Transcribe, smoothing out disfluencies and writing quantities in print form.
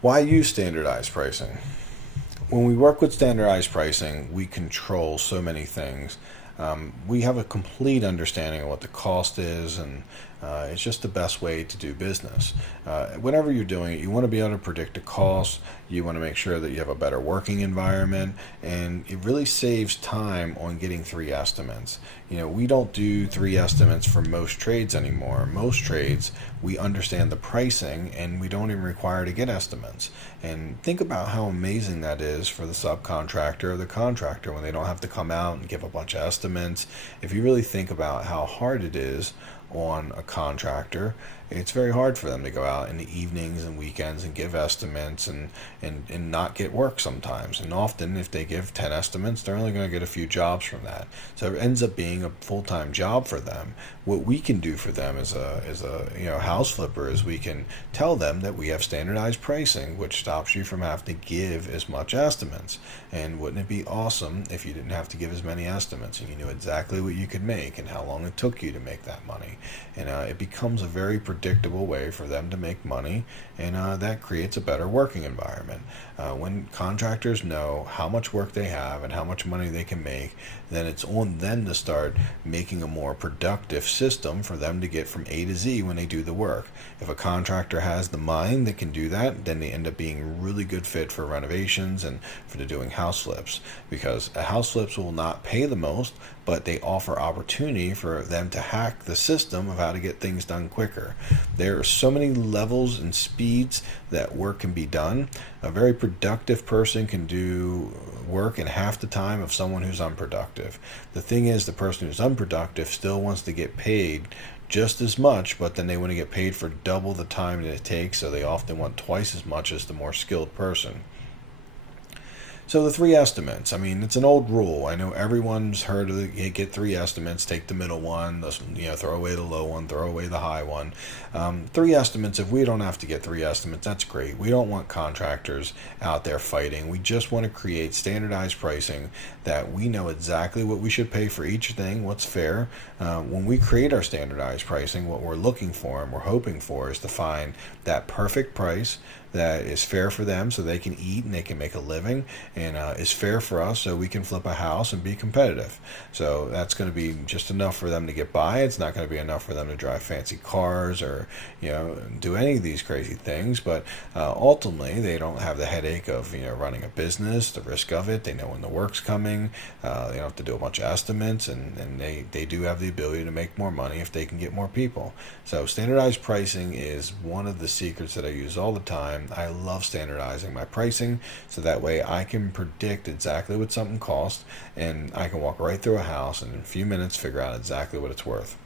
Why use standardized pricing? When we work with standardized pricing, we control so many things. We have a complete understanding of what the cost is, and it's just the best way to do business. Whenever you're doing it, you want to be able to predict the cost. You want to make sure that you have a better working environment, and it really saves time on getting three estimates. We don't do three estimates for most trades anymore. Most trades, we understand the pricing, and we don't even require to get estimates. And think about how amazing that is for the subcontractor or the contractor when they don't have to come out and give a bunch of estimates. If you really think about how hard it is on a contractor, it's very hard for them to go out in the evenings and weekends and give estimates and not get work sometimes. And often, if they give 10 estimates, they're only going to get a few jobs from that. So it ends up being a full-time job for them. What we can do for them as a house flipper is we can tell them that we have standardized pricing, which stops you from having to give as much estimates. And wouldn't it be awesome if you didn't have to give as many estimates and you knew exactly what you could make and how long it took you to make that money? And it becomes a very predictable way for them to make money, and that creates a better working environment. When contractors know how much work they have and how much money they can make, then it's on them to start making a more productive system for them to get from A to Z when they do the work. If a contractor has the mind that can do that, then they end up being a really good fit for renovations and for doing house flips, because a house flips will not pay the most, but they offer opportunity for them to hack the system of how to get things done quicker. There are so many levels and speeds that work can be done. A very productive person can do work in half the time of someone who's unproductive. The thing is, the person who's unproductive still wants to get paid just as much, but then they want to get paid for double the time that it takes, so they often want twice as much as the more skilled person. So the three estimates, I mean, it's an old rule. I know everyone's heard of it. Get three estimates, take the middle one, throw away the low one, throw away the high one. Three estimates, if we don't have to get three estimates, that's great. We don't want contractors out there fighting. We just want to create standardized pricing that we know exactly what we should pay for each thing, what's fair. When we create our standardized pricing, what we're looking for and we're hoping for is to find that perfect price that is fair for them so they can eat and they can make a living, and is fair for us so we can flip a house and be competitive. So that's going to be just enough for them to get by. It's not going to be enough for them to drive fancy cars or do any of these crazy things, but ultimately they don't have the headache of running a business, the risk of it. They know when the work's coming. They don't have to do a bunch of estimates, and they do have the ability to make more money if they can get more people. So standardized pricing is one of the secrets that I use all the time. I love standardizing my pricing so that way I can predict exactly what something costs, and I can walk right through a house and in a few minutes figure out exactly what it's worth.